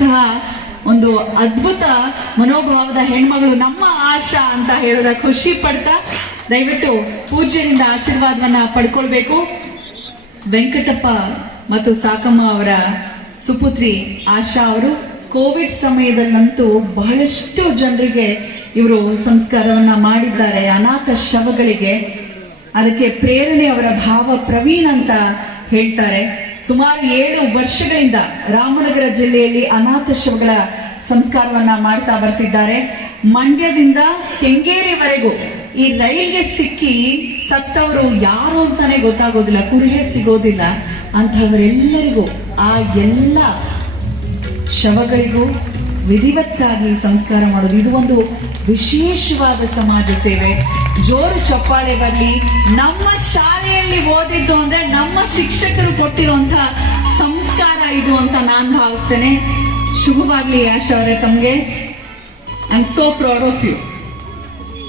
ಮಾಡುವಂತಹ ಒಂದು ಅದ್ಭುತ ಮನೋಭಾವದ ಹೆಣ್ಮಗಳು ನಮ್ಮ ಆಶಾ ಅಂತ ಹೇಳೋದ ಖುಷಿ ಪಡ್ತಾ, ದಯವಿಟ್ಟು ಪೂಜೆಯಿಂದ ಆಶೀರ್ವಾದವನ್ನ ಪಡ್ಕೊಳ್ಬೇಕು. ವೆಂಕಟಪ್ಪ ಮತ್ತು ಸಾಕಮ್ಮ ಅವರ ಸುಪುತ್ರಿ ಆಶಾ ಅವರು, ಕೋವಿಡ್ ಸಮಯದಲ್ಲಂತೂ ಬಹಳಷ್ಟು ಜನರಿಗೆ ಇವರು ಸಂಸ್ಕಾರವನ್ನ ಮಾಡಿದ್ದಾರೆ, ಅನಾಥ ಶವಗಳಿಗೆ. ಅದಕ್ಕೆ ಪ್ರೇರಣೆ ಅವರ ಭಾವ ಪ್ರವೀಣ್ ಅಂತ ಹೇಳ್ತಾರೆ. ಸುಮಾರು ಏಳು ವರ್ಷಗಳಿಂದ ರಾಮನಗರ ಜಿಲ್ಲೆಯಲ್ಲಿ ಅನಾಥ ಶವಗಳ ಸಂಸ್ಕಾರವನ್ನ ಮಾಡ್ತಾ ಬರ್ತಿದ್ದಾರೆ. ಮಂಡ್ಯದಿಂದ ಕೆಂಗೇರಿವರೆಗೂ ಈ ರೈಲ್ಗೆ ಸಿಕ್ಕಿ ಸತ್ತವರು ಯಾರು ಅಂತಾನೆ ಗೊತ್ತಾಗೋದಿಲ್ಲ, ಕುರುಹೆ ಸಿಗೋದಿಲ್ಲ. ಅಂತವರೆಲ್ಲರಿಗೂ ಆ ಎಲ್ಲ ಶವಗಳಿಗೂ ವಿಧಿವತ್ತಾಗಿ ಸಂಸ್ಕಾರ ಮಾಡೋದು. ಇದು ಒಂದು ವಿಶೇಷವಾದ ಸಮಾಜ ಸೇವೆ. ಜೋರು ಚಪ್ಪಾಳೆ ಬರಲಿ. ನಮ್ಮ ಶಾಲೆಯಲ್ಲಿ ಓದಿದ್ದು ಅಂದ್ರೆ ಶಿಕ್ಷಕರು ಕೊಟ್ಟಿರುವಂತ ಸಂಸ್ಕಾರ ಇದು ಅಂತ ನಾನು ಭಾವಿಸ್ತೇನೆ. ಶುಭವಾಗ್ಲಿ ಆಶಾ ಅವರೇ ತಮ್ಗೆ. I am so proud of you